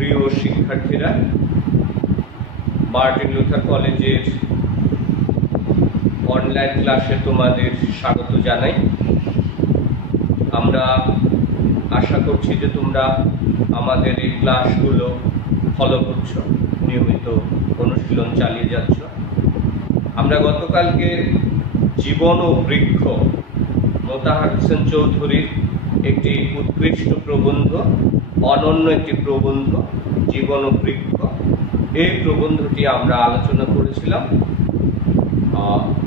প্রিয় শিক্ষার্থীরা, Martin Luther কলেজের অনলাইন ক্লাসে তোমাদের স্বাগত জানাই। আমরা আশা করছি যে তোমরা আমাদের এই ক্লাসগুলো ফলো করছো, নিয়মিত অনুশীলন চালিয়ে যাচ্ছ। আমরা গতকালকে জীবন ও বৃক্ষ মোতাহার হোসেন চৌধুরীর একটি উৎকৃষ্ট প্রবন্ধ, অনন্য একটি প্রবন্ধ জীবন ও বৃক্ষ, এই প্রবন্ধটি আমরা আলোচনা করেছিলাম।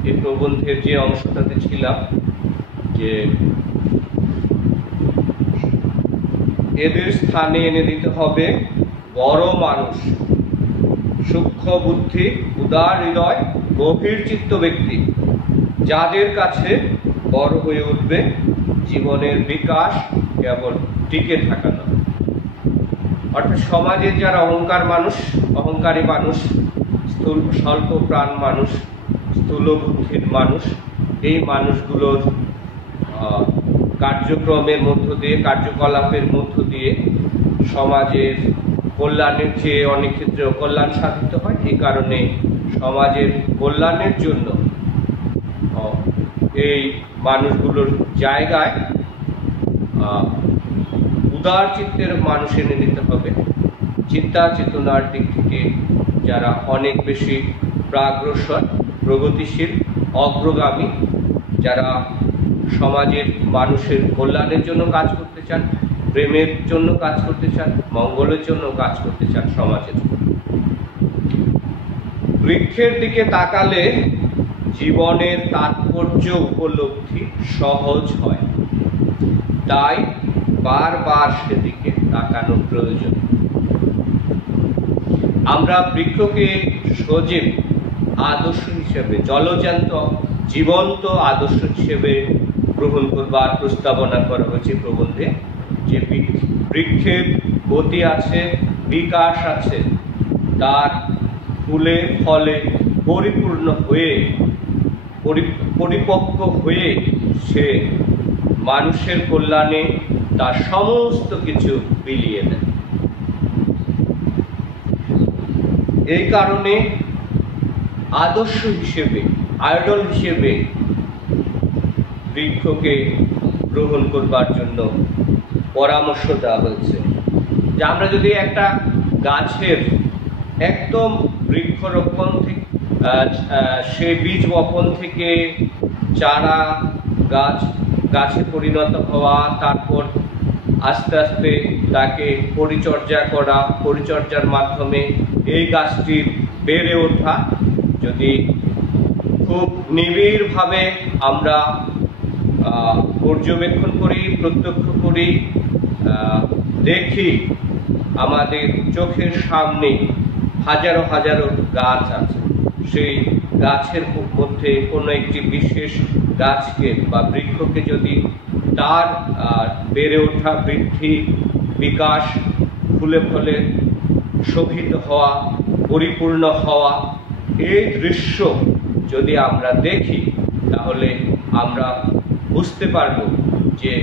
এই প্রবন্ধের যে অংশটাতে ছিলাম যে এদের স্থানে এনে দিতে হবে বড় মানুষ, সূক্ষ্ম বুদ্ধি, উদার হৃদয়, গভীর চিত্ত ব্যক্তি, যাদের কাছে বড় হয়ে উঠবে জীবনের বিকাশ কেবল টিকে থাকা নয়। অর্থাৎ সমাজে যারা অহংকারী মানুষ, স্বল্প প্রাণ মানুষ, স্থূল বুদ্ধির মানুষ, এই মানুষগুলোর কার্যক্রমের মধ্য দিয়ে, কার্যকলাপের মধ্য দিয়ে সমাজের কল্যাণের চেয়ে অনেক ক্ষেত্রে অকল্যাণ সাধিত হয়। এই কারণে সমাজের কল্যাণের জন্য এই মানুষগুলোর জায়গায় উদার চিত্তের মানুষ এনে নিতে হবে, চিন্তা চেতনার দিক থেকে যারা অনেক বেশি প্রাগ্রসর, প্রগতিশীল, অগ্রগামী, যারা সমাজের মানুষের কল্যাণের জন্য কাজ করতে চান, প্রেমের জন্য কাজ করতে চান, মঙ্গলের জন্য কাজ করতে চান সমাজের। বৃক্ষের দিকে তাকালে জীবনের তাৎপর্য উপলব্ধি সহজ হয়, তাই বারবার সেদিকে তাকানো প্রয়োজন। আমরা বৃক্ষকে সজীব আদর্শ হিসেবে, জলজ্যান্ত জীবন্ত আদর্শ হিসেবে গ্রহণ করবার প্রস্তাবনা করা হয়েছে প্রবন্ধে। যে বৃক্ষের গতি আছে, বিকাশ আছে, তার ফুলে ফলে পরিপূর্ণ হয়ে, পরিপক্ক হয়ে সে মানুষের কল্যাণে তার সমস্ত কিছু বিলিয়ে দেয়। এই কারণে আদর্শ হিসেবে, আইডল হিসেবে বৃক্ষকে গ্রহণ করবার জন্য পরামর্শ দেওয়া হয়েছে। যে আমরা যদি একটা গাছের একদম বৃক্ষরোপণ থেকে, সে বীজ বপন থেকে চারা গাছে পরিণত হওয়া, তারপর আস্তে আস্তে তাকে পরিচর্যা করা, পরিচর্যার মাধ্যমে এই গাছটির বেড়ে ওঠা, যদি খুব নিবিড়ভাবে আমরা পর্যবেক্ষণ করি, প্রত্যক্ষ করি, দেখি, আমাদের চোখের সামনে হাজারো হাজারো গাছ আছে। সেই গাছের মধ্যে কোনো একটি বিশেষ গাছকে বা বৃক্ষকে যদি তার বেড়ে ওঠা, বৃদ্ধি, বিকাশ, ফুলে ফলে শোভিত হওয়া, পরিপূর্ণ হওয়া, এই দৃশ্য যদি আমরা দেখি, তাহলে আমরা বুঝতে পারব যে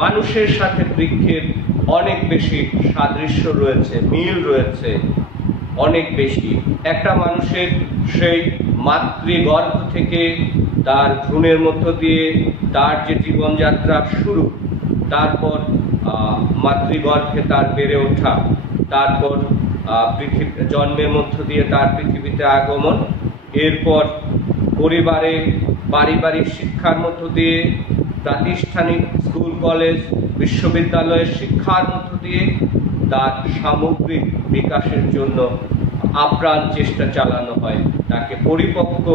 মানুষের সাথে বৃক্ষের অনেক বেশি সাদৃশ্য রয়েছে, মিল রয়েছে অনেক বেশি। একটা মানুষের সেই মাতৃগর্ভ থেকে তার ভ্রূণের মধ্য দিয়ে তার যে জীবনযাত্রা শুরু, তারপর মাতৃগর্ভে তার বেড়ে ওঠা, তারপর জন্মের মধ্য দিয়ে তার পৃথিবীতে আগমন, এরপর পরিবারে পারিবারিক শিক্ষার মধ্য দিয়ে, প্রাতিষ্ঠানিক স্কুল, কলেজ, বিশ্ববিদ্যালয়ের শিক্ষার মধ্য দিয়ে তার সামগ্রিক বিকাশের জন্য আপ্রাণ চেষ্টা চালানো হয়। তাকে পরিপক্ক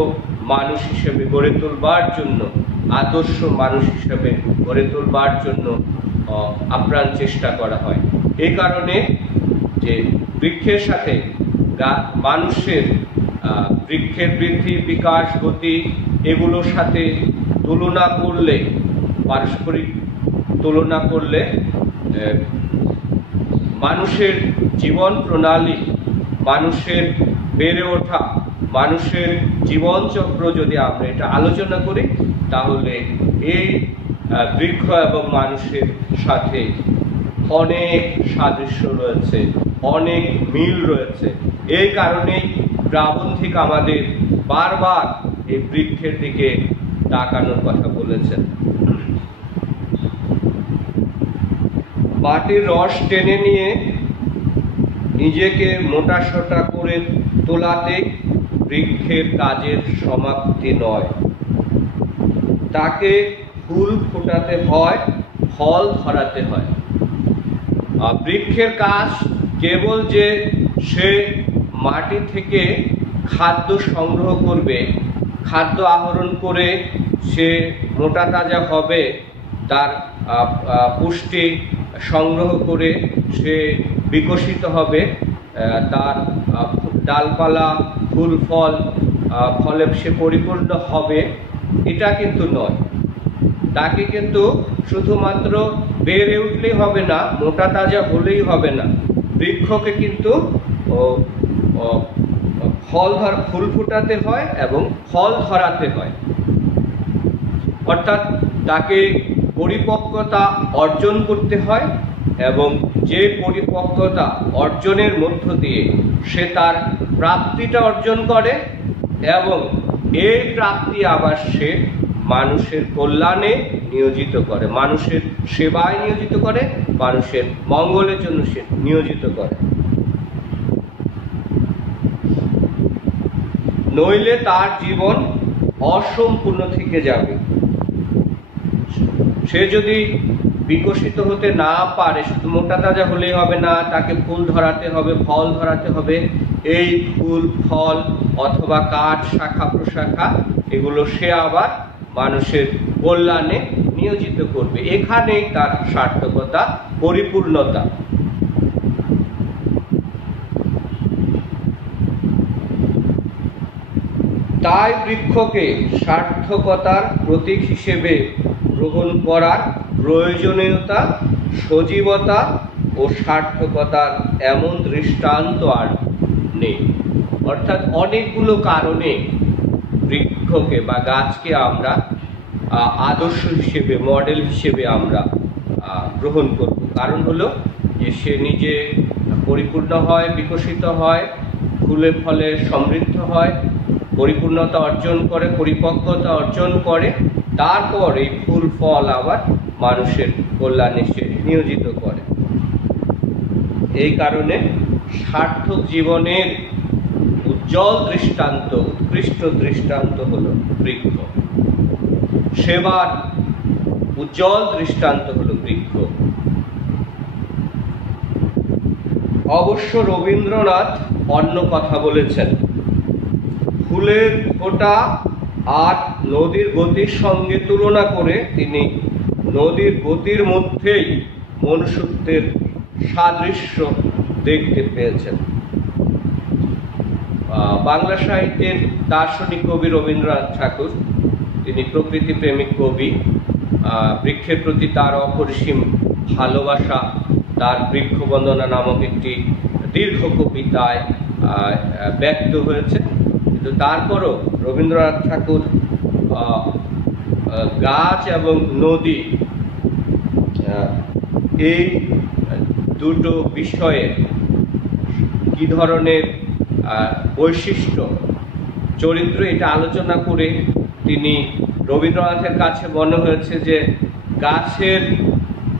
মানুষ হিসেবে গড়ে তোলবার জন্য, আদর্শ মানুষ হিসেবে গড়ে তোলবার জন্য আপ্রাণ চেষ্টা করা হয়। এই কারণে যে বৃক্ষের সাথে মানুষের, বৃক্ষের বৃদ্ধি, বিকাশ, গতি, এগুলোর সাথে তুলনা করলে, পারস্পরিক তুলনা করলে মানুষের জীবন প্রণালী, মানুষের বেড়ে ওঠা, মানুষের জীবনচক্র যদি আমরা এটা আলোচনা করি, তাহলে এই বৃক্ষ এবং মানুষের সাথে অনেক সাদৃশ্য রয়েছে, অনেক মিল রয়েছে। এই কারণেই প্রাবন্ধিক আমাদের বারবার এই বৃক্ষের দিকে তাকানোর কথা বলেছেন। মাটির রস টেনে নিয়ে নিজেকে মোটাসোটা করে তোলাতে বৃক্ষের কাজের সমাপ্তি নয়, তাকে ফুল ফোটাতে হয়, ফল ধরাতে হয়। বৃক্ষের কাজ কেবল যে সে মাটি থেকে খাদ্য সংগ্রহ করবে, খাদ্য আহরণ করে সে মোটা তাজা হবে, তার পুষ্টি সংগ্রহ করে সে বিকশিত হবে, তার ডালপালা ফুল ফল ফলে সে পরিপূর্ণ হবে, এটা কিন্তু নয়। তাকে কিন্তু শুধুমাত্র বেড়ে উঠলেই হবে না, মোটা তাজা হলেই হবে না, বৃক্ষকে কিন্তু ফুল ফোটাতে হয় এবং ফল ধরাতে হয়। অর্থাৎ তাকে পরিপক্কতা অর্জন করতে হয় এবং যে পরিপক্কতা অর্জনের মধ্য দিয়ে সে তার প্রাপ্তিটা অর্জন করে এবং এই প্রাপ্তি আবার সে মানুষের কল্যাণে নিয়োজিত করে, মানুষের সেবায় নিয়োজিত করে, মানুষের মঙ্গলের জন্য সে নিয়োজিত করে। নইলে তার জীবন অসম্পূর্ণ থেকে যাবে। সে যদি বিকশিত হতে না পারে, শুধু মোটা তাজা হলেই হবে না, তাকে ফুল ধরাতে হবে, ফল ধরাতে হবে। এই ফুল ফল অথবা কাঠ শাখা প্রশাখা এগুলো সে আবার মানুষের কল্যাণে নিয়োজিত করবে। এখানেই তার সার্থকতা, পরিপূর্ণতা। তাই বৃক্ষকে সার্থকতার প্রতীক হিসেবে গ্রহণ করার প্রয়োজনীয়তা, সজীবতা ও সার্থকতার এমন দৃষ্টান্ত আর নেই। অর্থাৎ অনেকগুলো কারণে বৃক্ষকে বা গাছকে আমরা আদর্শ হিসেবে, মডেল হিসেবে আমরা গ্রহণ করব। কারণ হলো যে সে নিজে পরিপূর্ণ হয়, বিকশিত হয়, ফুলে ফলে সমৃদ্ধ হয়, পরিপূর্ণতা অর্জন করে, পরিপক্কতা অর্জন করে, তারপর এই ফুল ফল আবার মানুষের কল্যাণে সে নিয়োজিত করে। এই কারণে সার্থক জীবনের উজ্জ্বল দৃষ্টান্ত, উৎকৃষ্ট দৃষ্টান্ত হলো বৃক্ষ। সেবার উজ্জ্বল দৃষ্টান্ত হলো বৃক্ষ। অবশ্য রবীন্দ্রনাথ অন্য কথা বলেছেন। ফুলের ফোঁটা আর নদীর গতির সঙ্গে তুলনা করে তিনি নদীর গতির মধ্যেই মনুষ্যত্বের সাদৃশ্য দেখতে পেয়েছেন। বাংলা সাহিত্যের দার্শনিক কবি রবীন্দ্রনাথ ঠাকুর, তিনি প্রকৃতি প্রেমিক কবি। বৃক্ষের প্রতি তার অপরিসীম ভালোবাসা তার বৃক্ষবন্দনা নামক একটি দীর্ঘ কবিতায় ব্যক্ত হয়েছে। কিন্তু তারপরও রবীন্দ্রনাথ ঠাকুর গাছ এবং নদী এই দুটো বিষয়ে কি ধরনের বৈশিষ্ট্য, চরিত্র, এটা আলোচনা করে তিনি রবীন্দ্রনাথের কাছে মনে হয়েছে যে গাছের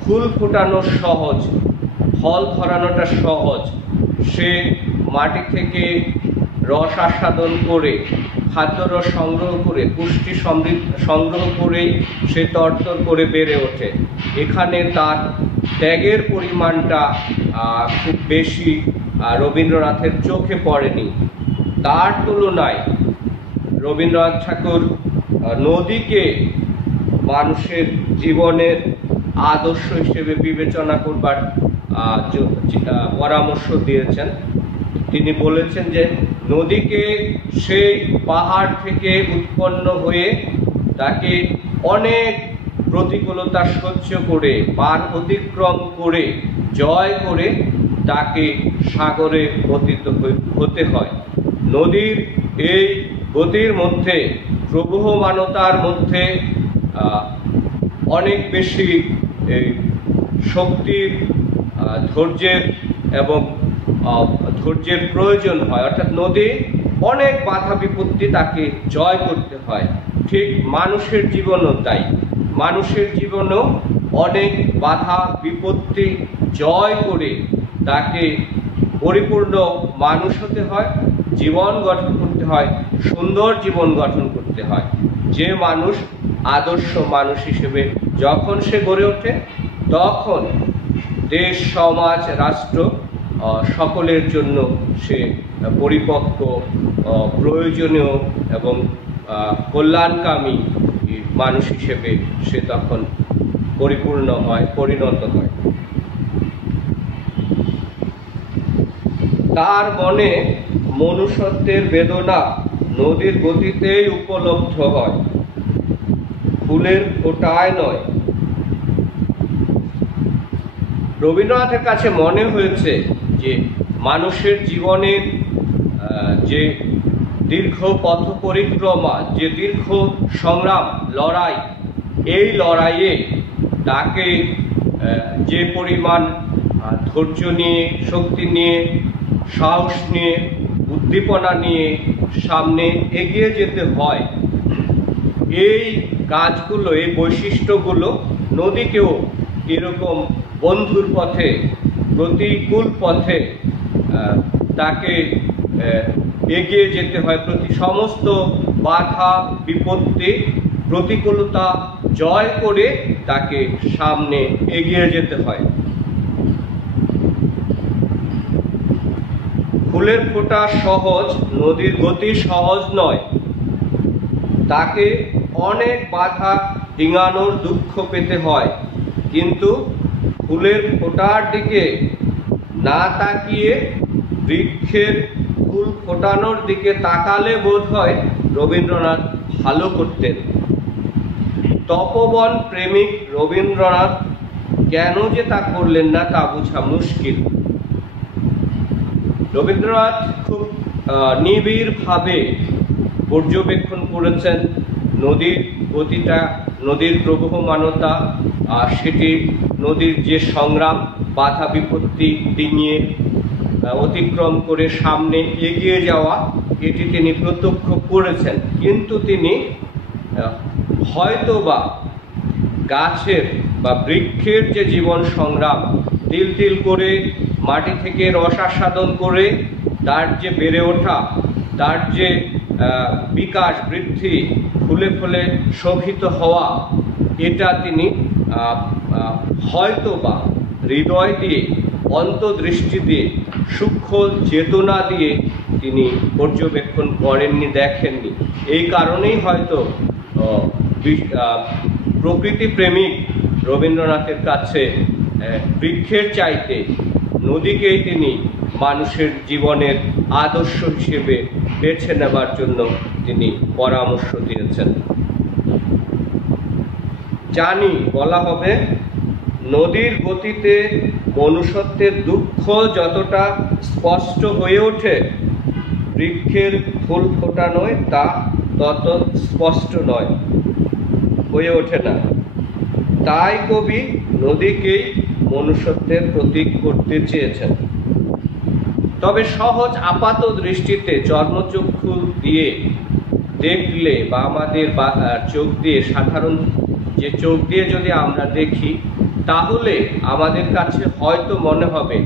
ফুল ফোটানো সহজ, ফল ধরানোটা সহজ। সে মাটি থেকে রস আস্বাদন করে, খাদ্যরস সংগ্রহ করে, পুষ্টি সংগ্রহ করেই সে তরতর করে বেড়ে ওঠে। এখানে তার ত্যাগের পরিমাণটা খুব বেশি রবীন্দ্রনাথের চোখে পড়েনি। তার তুলনায় রবীন্দ্রনাথ ঠাকুর নদীকে মানুষের জীবনের আদর্শ হিসেবে বিবেচনা করবার পরামর্শ দিয়েছেন। তিনি বলেছেন যে নদীকে সেই পাহাড় থেকে উৎপন্ন হয়ে তাকে অনেক প্রতিকূলতা সহ্য করে, পার অতিক্রম করে, জয় করে তাকে সাগরে পতিত হতে হয়। নদীর এই গতির মধ্যে, প্রবহমানতার মধ্যে অনেক বেশি শক্তির, ধৈর্যের এবং ধৈর্যের প্রয়োজন হয়, অর্থাৎ নদী অনেক বাধা বিপত্তি তাকে জয় করতে হয়। ঠিক মানুষের জীবনও তাই, মানুষের জীবনেও অনেক বাধা বিপত্তি জয় করে তাকে পরিপূর্ণ মানুষ হতে হয়, জীবন গঠন করতে হয়, সুন্দর জীবন গঠন করতে হয়। যে মানুষ আদর্শ মানুষ হিসেবে যখন সে গড়ে ওঠে, তখন দেশ, সমাজ, রাষ্ট্র সকলের জন্য সে পরিপক্ক, প্রয়োজনীয় এবং কল্যাণকামী মানুষ হিসেবে সে তখন পরিপূর্ণ হয়, পরিণত হয়। তার মনে মনুষ্যত্বের বেদনা নদীর গতিতেই উপলব্ধ হয়, ফুলের ফোঁটায় নয়। রবীন্দ্রনাথের কাছে মনে হয়েছে যে মানুষের জীবনের যে দীর্ঘ পথ পরিক্রমা, যে দীর্ঘ সংগ্রাম, লড়াই, এই লড়াইয়ে তাকে যে পরিমাণ ধৈর্য নিয়ে, শক্তি নিয়ে, সাহস নিয়ে, উদ্দীপনা নিয়ে সামনে এগিয়ে যেতে হয়, এই কাজগুলো, এই বৈশিষ্ট্যগুলো নদীকেও এরকম বন্ধুর পথে, প্রতিকূল পথে তাকে এগিয়ে যেতে হয়, প্রতি সমস্ত বাধা বিপত্তি প্রতিকূলতা জয় করে তাকে সামনে এগিয়ে যেতে হয়। ফুলের ফোঁটা সহজ, নদীর গতি সহজ নয়। তাকে অনেক বাধা ডিঙানোর দুঃখ পেতে হয়, কিন্তু ফুলের ফোঁটার দিকে না তাকিয়ে বৃক্ষের ফুল ফোটানোর দিকে তাকালে বোধ হয় রবীন্দ্রনাথ ভালো করতেন। তপবন প্রেমিক রবীন্দ্রনাথ কেন যে তা করলেন না তা বোঝা মুশকিল। রবীন্দ্রনাথ খুব নিবিড়ভাবে পর্যবেক্ষণ করেছেন নদীর গতিটা, নদীর প্রবহমানতা, সেটি নদীর যে সংগ্রাম, বাধা বিপত্তি ডিঙিয়ে অতিক্রম করে সামনে এগিয়ে যাওয়া, এটি তিনি প্রত্যক্ষ করেছেন। কিন্তু তিনি হয়তোবা গাছের বা বৃক্ষের যে জীবন সংগ্রাম, তিল তিল করে মাটি থেকে রস আস্বাদন করে তার যে বেড়ে ওঠা, তার যে বিকাশ বৃদ্ধি, ফুলে ফুলে শোভিত হওয়া, এটা তিনি হয়তোবা হৃদয় দিয়ে, অন্তর্দৃষ্টি দিয়ে, সূক্ষ্ম চেতনা দিয়ে তিনি পর্যবেক্ষণ করেননি, দেখেননি। এই কারণেই হয়তো প্রকৃতি প্রেমিক রবীন্দ্রনাথের কাছে বৃক্ষের চাইতে নদীকেই তিনি মানুষের জীবনের আদর্শ হিসেবে বেছে নেবার জন্য তিনি পরামর্শ দিয়েছেন। জানি বলা হবে, নদীর গতিতে মনুষ্যত্বের দুঃখ যতটা স্পষ্ট হয়ে ওঠে, বৃক্ষের ফুল ফোটানোয় তা তত স্পষ্ট নয়, হয়ে ওঠে না। তাই কবি নদীকেই মনুষ্যত্বের প্রতীক করতে চেয়েছেন। তবে সহজ আপাত দৃষ্টিতে চর্মচক্ষু দিয়ে দেখলে, বা আমাদের চোখ দিয়ে, সাধারণ যে চোখ দিয়ে যদি আমরা দেখি, তাহলে আমাদের কাছে হয়তো মনে হবে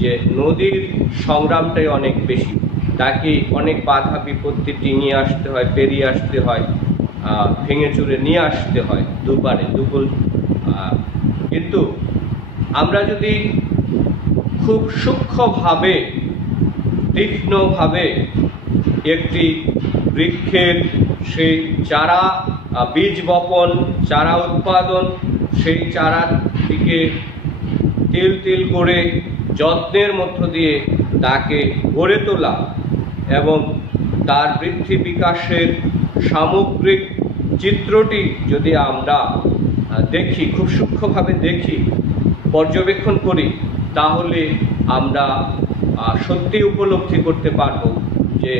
যে নদীর সংগ্রামটাই অনেক বেশি, তাকে অনেক বাধা বিপত্তি ডিঙিয়ে আসতে হয়, পেরিয়ে আসতে হয়, ভেঙে চুরে নিয়ে আসতে হয় দুপারে দুকুল। কিন্তু আমরা যদি খুব সূক্ষ্মভাবে, তীক্ষ্ণভাবে একটি বৃক্ষের সেই চারা বীজ বপন, চারা উৎপাদন, সেই চারার দিকে তিল তিল করে যত্নের মধ্য দিয়ে তাকে গড়ে তোলা এবং তার বৃদ্ধি বিকাশের সামগ্রিক চিত্রটি যদি আমরা দেখি, খুব সূক্ষ্মভাবে দেখি, পর্যবেক্ষণ করি, তাহলে আমরা সত্যি উপলব্ধি করতে পারব যে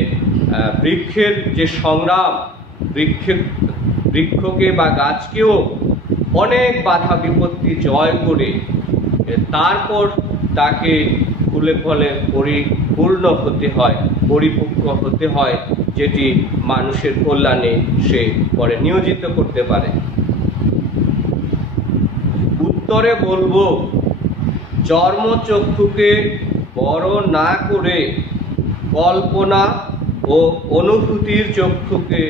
বৃক্ষের যে সংগ্রাম, বৃক্ষকে বা গাছকেও অনেক বাধা বিপত্তি জয় করে তারপর তাকে ফুলে ফলে পরিপূর্ণ হতে হয়, পরিপক্ক হতে হয়, যেটি মানুষের কল্যাণে সে পরে নিয়োজিত করতে পারে। উত্তরে বলবো, চর্মচক্ষুকে বড় না করে কল্পনা ও অনুভূতির চক্ষুকে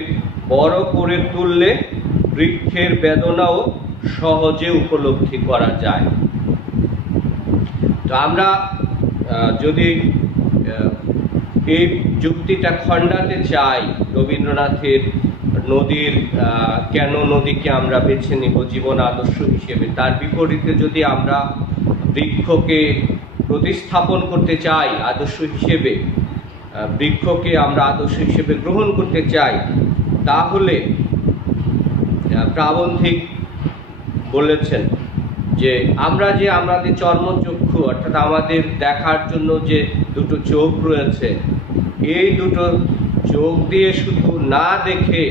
বড় করে তুললে বৃক্ষের বেদনাও সহজে উপলব্ধি করা যায়। তো আমরা যদি এই যুক্তিটা খণ্ডাতে চাই, রবীন্দ্রনাথের নদীর কেন নদীকে আমরা বেছে নিব জীবন আদর্শ হিসেবে, তার বিপরীতে যদি আমরা বৃক্ষকে প্রতিস্থাপন করতে চাই আদর্শ হিসেবে, বৃক্ষকে আমরা আদর্শ হিসেবে গ্রহণ করতে চাই, তাহলে প্রাবন্ধিক বলেছেন যে আমরা যে আমাদের চর্মচক্ষু অর্থাৎ আমাদের দেখার জন্য যে দুটো চোখ রয়েছে, এই দুটো চোখ দিয়ে শুধু না দেখে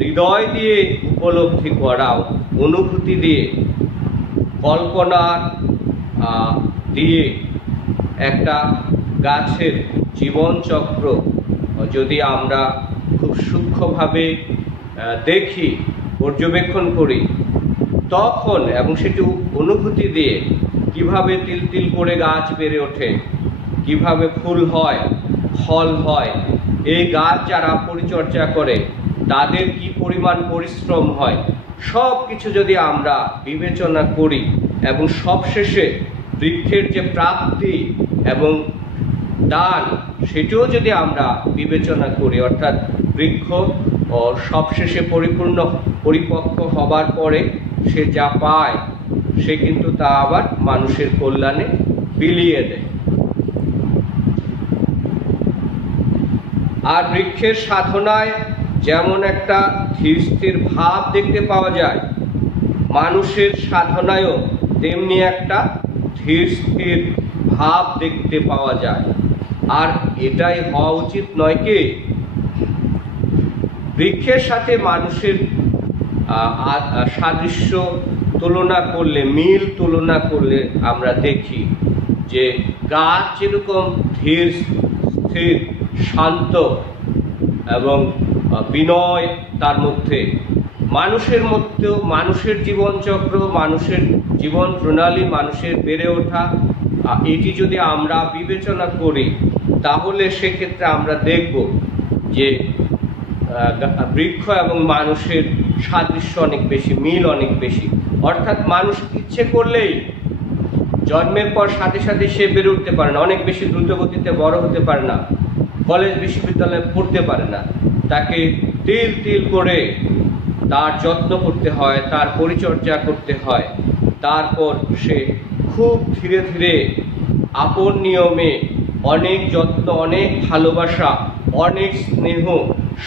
হৃদয় দিয়ে উপলব্ধি করাও, অনুভূতি দিয়ে, কল্পনা দিয়ে একটা গাছের জীবনচক্র যদি আমরা খুব সূক্ষ্মভাবে দেখি, পর্যবেক্ষণ করি, তখন এবং সেটি অনুভূতি দিয়ে কিভাবে তিল তিল করে গাছ বেড়ে ওঠে, কিভাবে ফুল হয়, ফল হয়, এই গাছ যারা পরিচর্যা করে তাদের কি পরিমাণ পরিশ্রম হয়, সব কিছু যদি আমরা বিবেচনা করি এবং সবশেষে বৃক্ষের যে প্রাপ্তি এবং দান সেটিও যদি আমরা বিবেচনা করি, অর্থাৎ বৃক্ষ ও সবশেষে পরিপক্ক হবার পরে সে যা পায় সে কিন্তু তা আবার মানুষের কল্যাণে বিলিয়ে দেয়। আর বৃক্ষের সাধনায় যেমন একটা ধীর স্থির ভাব দেখতে পাওয়া যায়, মানুষের সাধনায়ও তেমনি একটা ধীর স্থির ভাব দেখতে পাওয়া যায়। আর এটাই হওয়া উচিত নয় কি? বৃক্ষের সাথে মানুষের সাদৃশ্য তুলনা করলে, মিল তুলনা করলে আমরা দেখি যে গাছ যেরকম ধীর স্থির শান্ত এবং বিনয় তার মধ্যে, মানুষের মধ্যেও মানুষের জীবনচক্র, মানুষের জীবন প্রণালী, মানুষের বেড়ে ওঠা, এটি যদি আমরা বিবেচনা করি তাহলে সেক্ষেত্রে আমরা দেখব যে বৃক্ষ এবং মানুষের সাদৃশ্য অনেক বেশি, মিল অনেক বেশি। অর্থাৎ মানুষ ইচ্ছে করলেই জন্মের পর সাথে সাথে সে বেড়ে উঠতে পারে না, অনেক বেশি দ্রুত গতিতে বড় হতে পারে না, কলেজ বিশ্ববিদ্যালয়ে পড়তে পারে না, তাকে তিল তিল করে তার যত্ন করতে হয়, তার পরিচর্যা করতে হয়, তারপর সে খুব ধীরে ধীরে আপন নিয়মে অনেক যত্ন, অনেক ভালোবাসা, অনেক স্নেহ,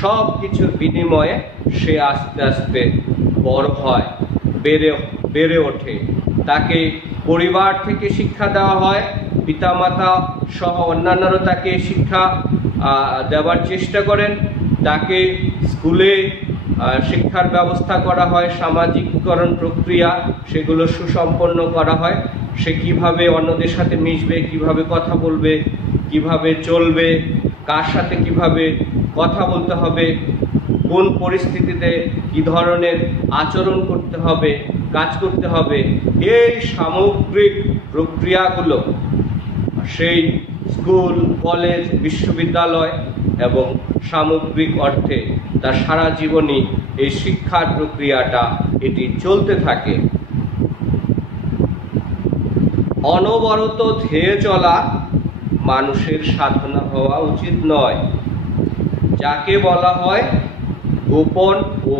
সব কিছুর বিনিময়ে সে আস্তে আস্তে বড় হয়, বেড়ে ওঠে। তাকে পরিবার থেকে শিক্ষা দেওয়া হয়, পিতামাতা সহ অন্যান্যরা তাকে শিক্ষা দেওয়ার চেষ্টা করেন, তাকে স্কুলে শিক্ষার ব্যবস্থা করা হয়, সামাজিকীকরণ প্রক্রিয়া সেগুলো সুসম্পন্ন করা হয়। সে কিভাবে অন্যদের সাথে মিশবে, কিভাবে কথা বলবে, কিভাবে চলবে, কার সাথে কিভাবে কথা বলতে হবে, কোন পরিস্থিতিতে কি ধরনের আচরণ করতে হবে, কাজ করতে হবে, এই সামগ্রিক প্রক্রিয়াগুলো সেই স্কুল, কলেজ, বিশ্ববিদ্যালয় এবং সামগ্রিক অর্থে তার সারা জীবনই এই শিক্ষার প্রক্রিয়াটা এটি চলতে থাকে। অনবরত ধেয়ে চলা মানুষের সাধনা হওয়া উচিত নয়। যাকে বলা হয় গোপন ও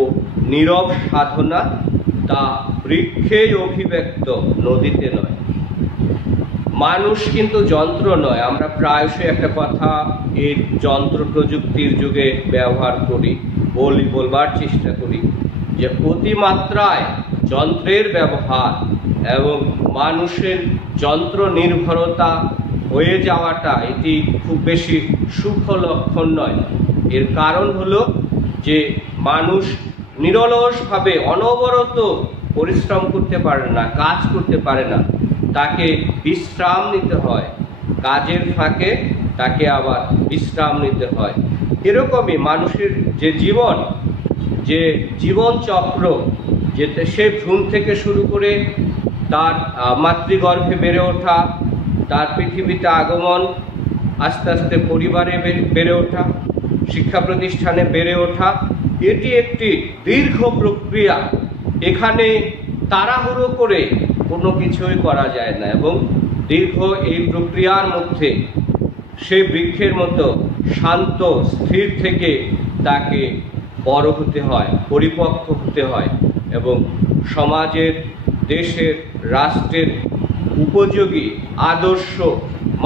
নীরব সাধনা, তা বৃক্ষেই অভিব্যক্ত, নদীতে নয়। মানুষ কিন্তু যন্ত্র নয়। আমরা প্রায়শই একটা কথা এই যন্ত্র প্রযুক্তির যুগে ব্যবহার করি, বলবার চেষ্টা করি যে অতিমাত্রায় যন্ত্রের ব্যবহার এবং মানুষের যন্ত্র নির্ভরতা হয়ে যাওয়াটা এটি খুব বেশি শুভ লক্ষণ নয়। এর কারণ হলো যে মানুষ নিরলসভাবে অনবরত পরিশ্রম করতে পারে না, কাজ করতে পারে না, তাকে বিশ্রাম নিতে হয়, কাজের ফাঁকে তাকে আবার বিশ্রাম নিতে হয়। এরকমই মানুষের যে জীবন চক্র, যেতে সে ভ্রূণ থেকে শুরু করে তার মাতৃগর্ভে বেড়ে ওঠা, তার পৃথিবীতে আগমন, আস্তে আস্তে পরিবারে বেড়ে ওঠা, শিক্ষা প্রতিষ্ঠানে বেড়ে ওঠা, এটি একটি দীর্ঘ প্রক্রিয়া। এখানে তাড়াহুড়ো করে কোনো কিছুই করা যায় না, এবং দীর্ঘ এই প্রক্রিয়ার মধ্যে সে বৃক্ষের মতো শান্ত স্থির থেকে তাকে বড় হতে হয়, পরিপক্ক হতে হয়, এবং সমাজের, দেশের, রাষ্ট্রের উপযোগী আদর্শ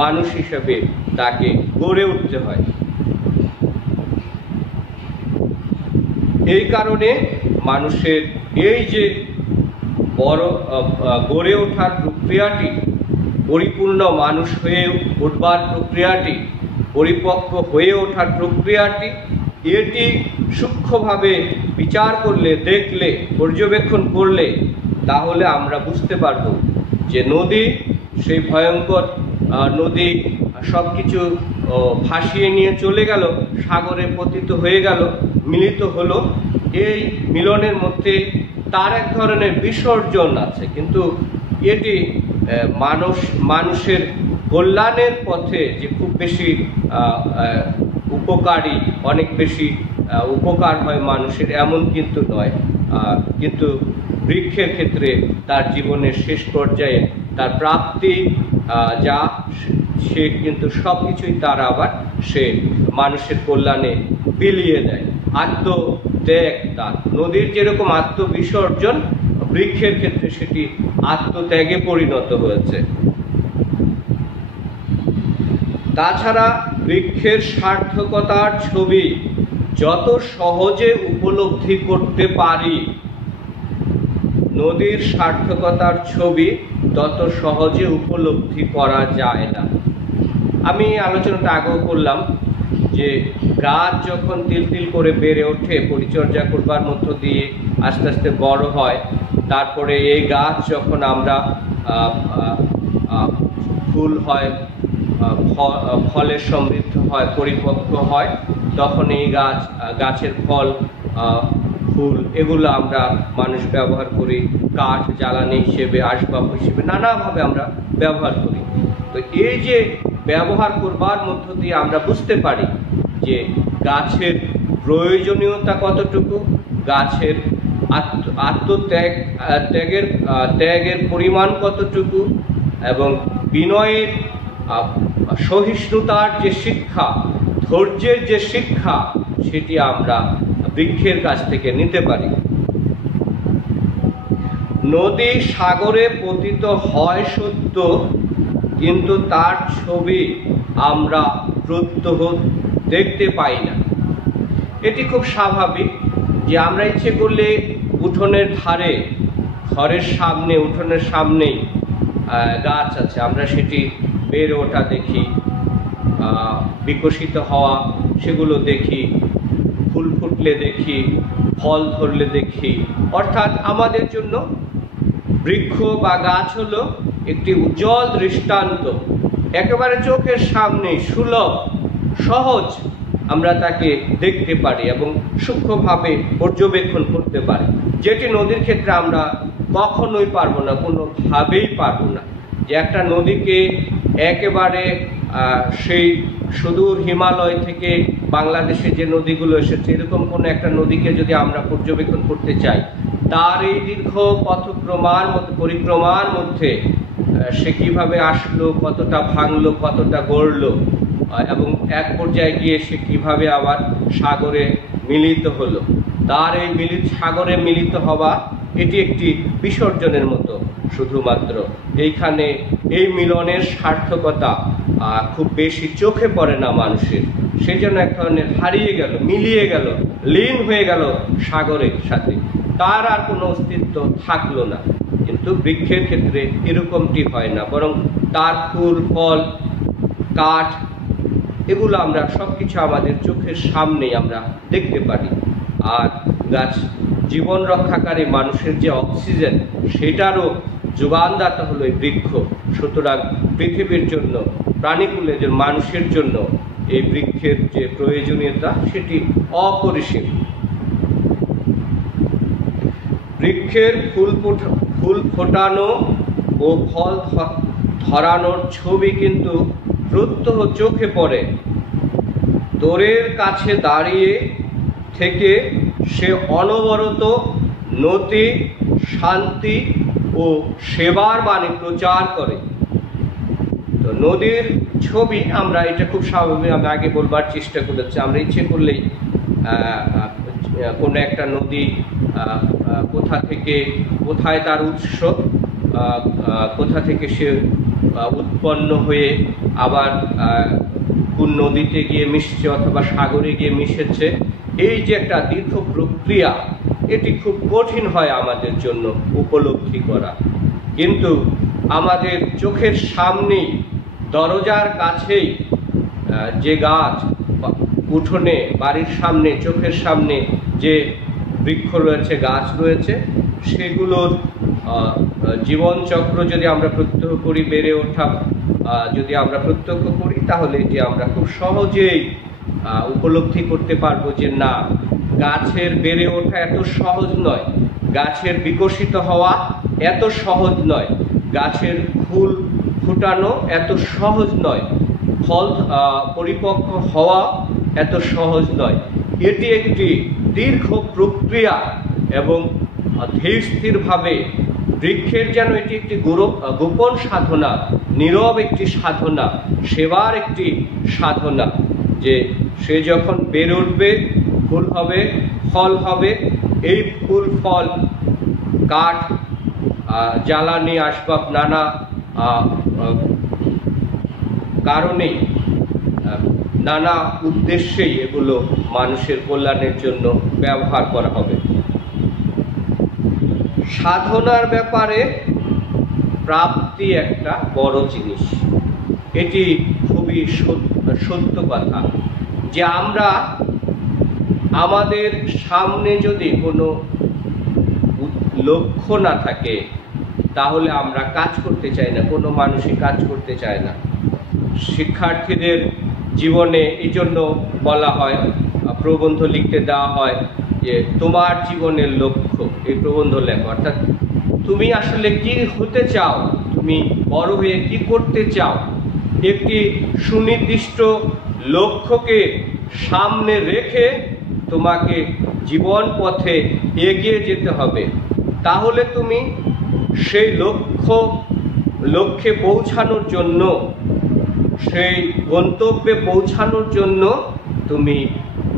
মানুষ হিসেবে তাকে গড়ে উঠতে হয়। এই কারণে মানুষের এই যে গড়ে ওঠার প্রক্রিয়াটি, পরিপূর্ণ মানুষ হয়ে উঠবার প্রক্রিয়াটি, পরিপক্ক হয়ে ওঠার প্রক্রিয়াটি, এটি সূক্ষ্মভাবে বিচার করলে, দেখলে, পর্যবেক্ষণ করলে তাহলে আমরা বুঝতে পারব যে নদী, সেই ভয়ঙ্কর নদী সব কিছু ভাসিয়ে নিয়ে চলে গেল, সাগরে পতিত হয়ে গেল, মিলিত হলো। এই মিলনের মধ্যে তার এক ধরনের বিসর্জন আছে, কিন্তু এটি মানুষের কল্যাণের পথে যে খুব বেশি উপকারী, অনেক বেশি উপকার হয় মানুষের, এমন কিন্তু নয়। কিন্তু বৃক্ষের ক্ষেত্রে তার জীবনের শেষ পর্যায়ে তার প্রাপ্তি যা, সে কিন্তু সব কিছুই তার আবার সে মানুষের কল্যাণে বিলিয়ে দেয়। আত্মত্যাগ তার, নদীর যেরকম আত্মবিসর্জন, বৃক্ষের ক্ষেত্রে সেটি আত্মত্যাগে পরিণত হয়েছে। তাছাড়া বৃক্ষের সার্থকতার ছবি যত সহজে উপলব্ধি করতে পারি, নদীর সার্থকতার ছবি তত সহজে উপলব্ধি করা যায় না। আমি আলোচনাটা আগেও করলাম যে গাছ যখন তিল তিল করে বেড়ে ওঠে, পরিচর্যা করবার মধ্য দিয়ে আস্তে আস্তে বড় হয়, তারপরে এই গাছ যখন আমরা ফুল হয়, ফলের সমৃদ্ধ হয়, পরিপক্ক হয়, তখন এই গাছের ফল, ফুল, এগুলো আমরা মানুষ ব্যবহার করি, কাঠ, জ্বালানি হিসেবে, আসবাব হিসেবে নানাভাবে আমরা ব্যবহার করি। তো এই যে ব্যবহার করবার মধ্য দিয়ে আমরা বুঝতে পারি যে গাছের প্রয়োজনীয়তা কতটুকু, গাছের ত্যাগের পরিমাণ কতটুকু, এবং বিনয়ের, সহিষ্ণুতার যে শিক্ষা, ধৈর্যের যে শিক্ষা, সেটি আমরা বৃক্ষের কাছ থেকে নিতে পারি। নদী সাগরে পতিত হয় সত্য, কিন্তু তার ছবি আমরা প্রত্যহ দেখতে পাই না। এটি খুব স্বাভাবিক যে আমরা ইচ্ছে করলে উঠোনের ধারে, ঘরের সামনে, উঠোনের সামনেই গাছ আছে, আমরা সেটি বেড়ে ওঠা দেখি, বিকশিত হওয়া সেগুলো দেখি, ফুল ফুটলে দেখি, ফল ধরলে দেখি। অর্থাৎ আমাদের জন্য বৃক্ষ বা গাছ হলো একটি উজ্জ্বল দৃষ্টান্ত, একেবারে চোখের সামনে, সুলভ, সহজ আমরা তাকে দেখতে পারি এবং সূক্ষ্মভাবে পর্যবেক্ষণ করতে পারি, যেটি নদীর ক্ষেত্রে আমরা কখনোই পারবো না, কোনোভাবেই পারবো না। যে একটা নদীকে একেবারে সেই সুদূর হিমালয় থেকে বাংলাদেশে যে নদীগুলো এসেছে, এরকম কোনো একটা নদীকে যদি আমরা পর্যবেক্ষণ করতে চাই, তার এই দীর্ঘ পরিক্রমার মধ্যে সে কিভাবে আসলো, কতটা ভাঙলো, কতটা গড়লো, এবং এক পর্যায়ে গিয়ে সে কিভাবে আবার সাগরে মিলিত হলো, তার এই সাগরে মিলিত হওয়া এটি একটি বিসর্জনের মতো। শুধুমাত্র এইখানে এই মিলনের সার্থকতা খুব বেশি চোখে পড়ে না মানুষের, সেই জন্য এক ধরনের হারিয়ে গেল, মিলিয়ে গেল, লীন হয়ে গেল সাগরের সাথে, তার আর কোনো অস্তিত্ব থাকলো না। কিন্তু বৃক্ষের ক্ষেত্রে এরকমটি হয় না, বরং তার ফুল, ফল, কাঠ, এগুলো আমরা সবকিছু আমাদের চোখের সামনেই আমরা দেখতে পারি। আর গাছ জীবন রক্ষাকারী মানুষের যে অক্সিজেন, সেটারও যোগানদাতা হলো এই বৃক্ষ। সুতরাং পৃথিবীর জন্য প্রাণীকুলে যে মানুষের জন্য এই বৃক্ষের যে প্রয়োজনীয়তা সেটি অপরিসীম। বৃক্ষের ফুল ফোটানো ও ফল ধরানোর ছবি কিন্তু প্রত্যহ চোখে পড়ে। দোরের কাছে দাঁড়িয়ে থেকে সে অনবরত নতি, শান্তি ও সেবার বাণী প্রচার করে। তো নদীর ছবি আমরা এটা খুব স্বাভাবিক, আমি আগে বলবার চেষ্টা করেছি, আমরা ইচ্ছে করলেই কোনো একটা নদী কোথা থেকে কোথায় তার উৎস, কোথা থেকে সে উৎপন্ন হয়ে আবার কোন নদীতে গিয়ে মিশছে অথবা সাগরে গিয়ে মিশেছে, এই যে একটা দীর্ঘ প্রক্রিয়া, এটি খুব কঠিন হয় আমাদের জন্য উপলব্ধি করা। কিন্তু আমাদের চোখের সামনেই, দরজার কাছেই যে গাছ, উঠোনে বাড়ির সামনে চোখের সামনে যে বৃক্ষ রয়েছে, গাছ রয়েছে, সেগুলোর জীবনচক্র যদি আমরা প্রত্যক্ষ করি, বেড়ে ওঠা যদি আমরা প্রত্যক্ষ করি, তাহলে এটি আমরা খুব সহজেই উপলব্ধি করতে পারবো যে না, গাছের বেড়ে ওঠা এত সহজ নয়, গাছের বিকশিত হওয়া এত সহজ নয়, গাছের ফুল ফুটানো এত সহজ নয়, ফল পরিপক্ক হওয়া এত সহজ নয়। এটি একটি দীর্ঘ প্রক্রিয়া এবং ধীর স্থিরভাবে বৃক্ষের যেন এটি একটি গোপন সাধনা, নীরব একটি সাধনা, সেবার একটি সাধনা, যে সে যখন বেড়ে উঠবে, ফুল হবে, ফল হবে, এই ফুল ফল কাঠ, জ্বালানি, আসবাব, নানা কারণেই, নানা উদ্দেশ্যেই এগুলো মানুষের কল্যাণের জন্য ব্যবহার করা হবে। সাধনার ব্যাপারে প্রাপ্তি একটা বড় জিনিস, এটি খুবই সত্য কথা, যে আমরা আমাদের সামনে যদি কোনো লক্ষ্য না থাকে তাহলে আমরা কাজ করতে চাই না, কোনো মানুষই কাজ করতে চায় না। শিক্ষার্থীদের জীবনে এই জন্য বলা হয়, প্রবন্ধ লিখতে দেওয়া হয় যে তোমার জীবনের লক্ষ্য, এই প্রবন্ধ লেখো, অর্থাৎ তুমি আসলে কি হতে চাও, তুমি বড় হয়ে কি করতে চাও, একটি সুনির্দিষ্ট লক্ষ্যকে সামনে রেখে তোমাকে জীবন পথে এগিয়ে যেতে হবে। তাহলে তুমি সেই লক্ষ্যে পৌঁছানোর জন্য, সেই গন্তব্যে পৌঁছানোর জন্য তুমি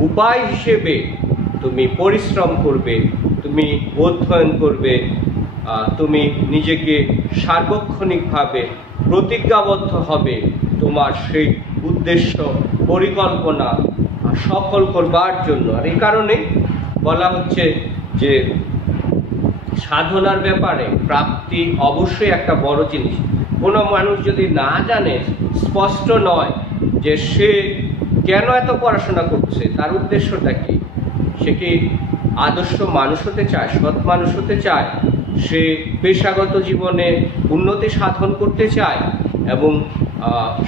উপায় হিসেবে তুমি পরিশ্রম করবে, তুমি অধ্যয়ন করবে, তুমি নিজেকে সার্বক্ষণিকভাবে প্রতিজ্ঞাবদ্ধ হবে তোমার সেই উদ্দেশ্য পরিকল্পনা সফল করবার জন্য। আর এই কারণে বলা হচ্ছে যে সাধনার ব্যাপারে প্রাপ্তি অবশ্যই একটা বড় জিনিস। কোনো মানুষ যদি না জানে, স্পষ্ট নয় যে সে কেন এত পড়াশোনা করছে, তার উদ্দেশ্যটা কি, সে কি আদর্শ মানুষ হতে চায়, সৎ মানুষ হতে চায়, সে পেশাগত জীবনে উন্নতি সাধন করতে চায় এবং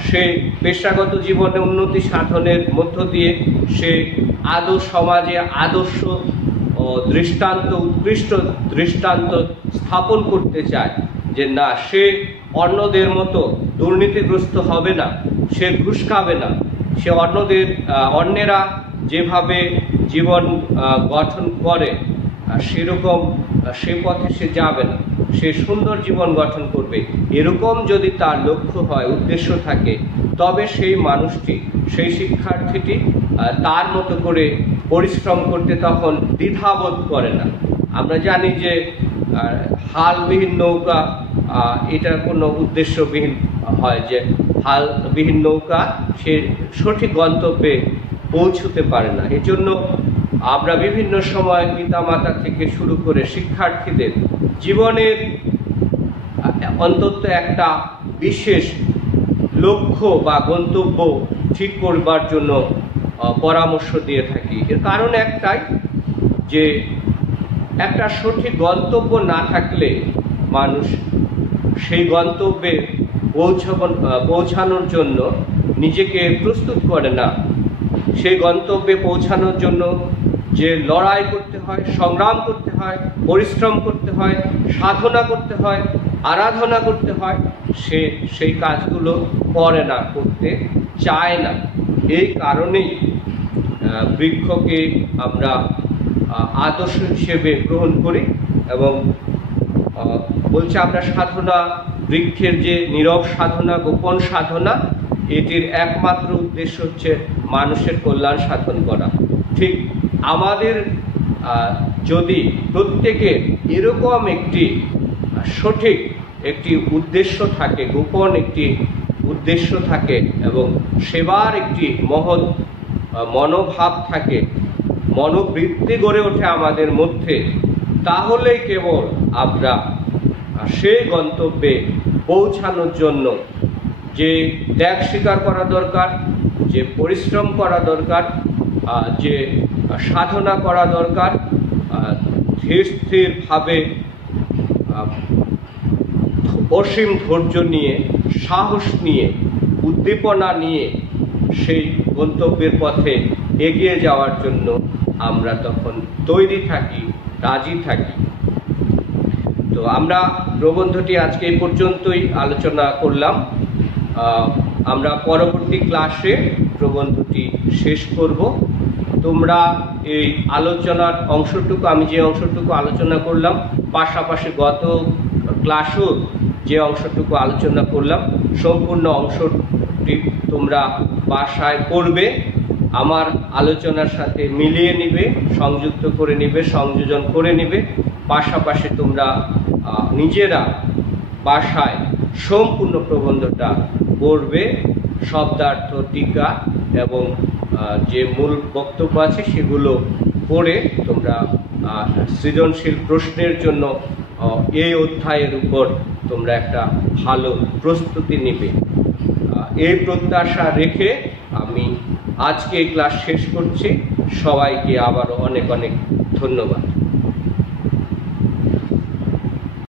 সে পেশাগত জীবনে উন্নতি সাধনের মধ্য দিয়ে সে সমাজে আদর্শ দৃষ্টান্ত, উৎকৃষ্ট দৃষ্টান্ত স্থাপন করতে চায়, যে না, সে অন্যদের মতো দুর্নীতিগ্রস্ত হবে না, সে ঘুষ খাবে না, সে অন্যেরা যেভাবে জীবন গঠন করে সেরকম সে পথে সে যাবে না, সে সুন্দর জীবন গঠন করবে। এরকম যদি তার লক্ষ্য হয়, উদ্দেশ্য থাকে, তবে সেই মানুষটি, সেই শিক্ষার্থীটি তার মতো করে পরিশ্রম করতে তখন দ্বিধাবোধ করে না। আমরা জানি যে হালবিহীন নৌকা, এটা কোনো উদ্দেশ্যবিহীন হয়, যে হালবিহীন নৌকা সে সঠিক গন্তব্যে পৌঁছতে পারে না। এজন্য আমরা বিভিন্ন সময় পিতামাতা থেকে শুরু করে শিক্ষার্থীদের জীবনের অন্তত একটা বিশেষ লক্ষ্য বা গন্তব্য ঠিক করবার জন্য পরামর্শ দিয়ে থাকি। এর কারণ একটাই, যে একটা সঠিক গন্তব্য না থাকলে মানুষ সেই গন্তব্যে পৌঁছানোর জন্য নিজেকে প্রস্তুত করে না। সেই গন্তব্যে পৌঁছানোর জন্য যে লড়াই করতে হয়, সংগ্রাম করতে হয়, পরিশ্রম করতে হয়, সাধনা করতে হয়, আরাধনা করতে হয়, সেই কাজগুলো করে না, করতে চায় না। এই কারণেই বৃক্ষকে আমরা আদর্শ হিসেবে গ্রহণ করি এবং বলছে আমরা সাধনা, বৃক্ষের যে নীরব সাধনা, গোপন সাধনা, এটির একমাত্র উদ্দেশ্য হচ্ছে মানুষের কল্যাণ সাধন করা। ঠিক আমাদের যদি প্রত্যেকের এরকম একটি সঠিক একটি উদ্দেশ্য থাকে, গোপন একটি উদ্দেশ্য থাকে এবং সেবার একটি মহৎ মনোভাব থাকে, মনোবৃত্তি গড়ে ওঠে আমাদের মধ্যে, তাহলেই কেবল আমরা সেই গন্তব্যে পৌঁছানোর জন্য যে ত্যাগ স্বীকার করা দরকার, যে পরিশ্রম করা দরকার, যে সাধনা করা দরকার, ধীর স্থিরভাবে অসীম ধৈর্য নিয়ে, সাহস নিয়ে, উদ্দীপনা নিয়ে সেই গন্তব্যের পথে এগিয়ে যাওয়ার জন্য আমরা তখন তৈরি থাকি, রাজি থাকি। তো আমরা প্রবন্ধটি আজকে এই পর্যন্তই আলোচনা করলাম। আমরা পরবর্তী ক্লাসে প্রবন্ধটি শেষ করব। তোমরা এই আলোচনার অংশটুকু, আমি যে অংশটুকু আলোচনা করলাম, পাশাপাশি গত ক্লাসও যে অংশটুকু আলোচনা করলাম, সম্পূর্ণ অংশটি তোমরা বাসায় পড়বে, আমার আলোচনার সাথে মিলিয়ে নিবে, সংযুক্ত করে নিবে, সংযোজন করে নিবে। পাশাপাশি তোমরা নিজেরা বাসায় সম্পূর্ণ প্রবন্ধটা পড়বে, শব্দার্থ, টিকা এবং যে মূল বক্তব্য আছে সেগুলো পড়ে তোমরা সৃজনশীল প্রশ্নের জন্য এই অধ্যায়ের উপর তোমরা একটা ভালো প্রস্তুতি নিবে। এই প্রত্যাশা রেখে আমি আজকে এই ক্লাস শেষ করছি। সবাইকে আবারও অনেক অনেক ধন্যবাদ।